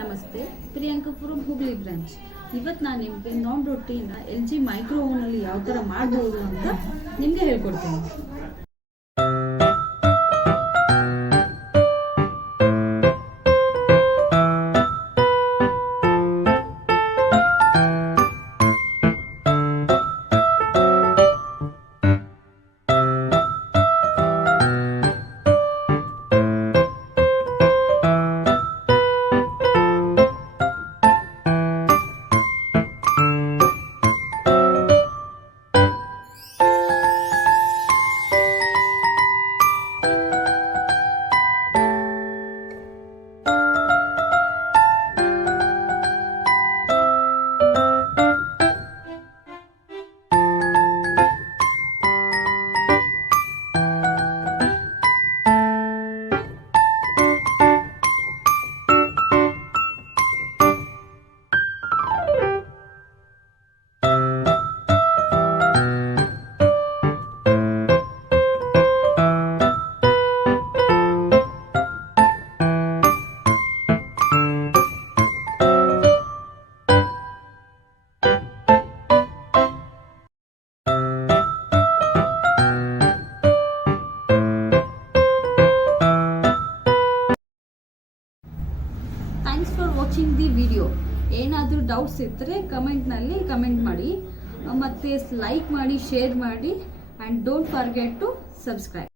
ನಮಸ್ತೆ, Priyanka from Hubli branch. ಇವತ್ತು ನಾನು ನಿಮಗೆ ನಾನ್ ರೊಟ್ಟಿನ LG ಮೈಕ್ರೋ ಓವನಲ್ಲಿ ಯಾವ ಥರ ಮಾಡ್ಬೋದು ಅಂತ ನಿಮಗೆ ಹೇಳ್ಕೊಡ್ತೀನಿ. Thanks for watching the video. ಏನಾದರೂ ಡೌಟ್ಸ್ ಇದ್ದರೆ ಕಮೆಂಟ್ನಲ್ಲಿ ಕಮೆಂಟ್ ಮಾಡಿ, ಮತ್ತು ಲೈಕ್ ಮಾಡಿ, ಶೇರ್ ಮಾಡಿ, and don't forget to subscribe.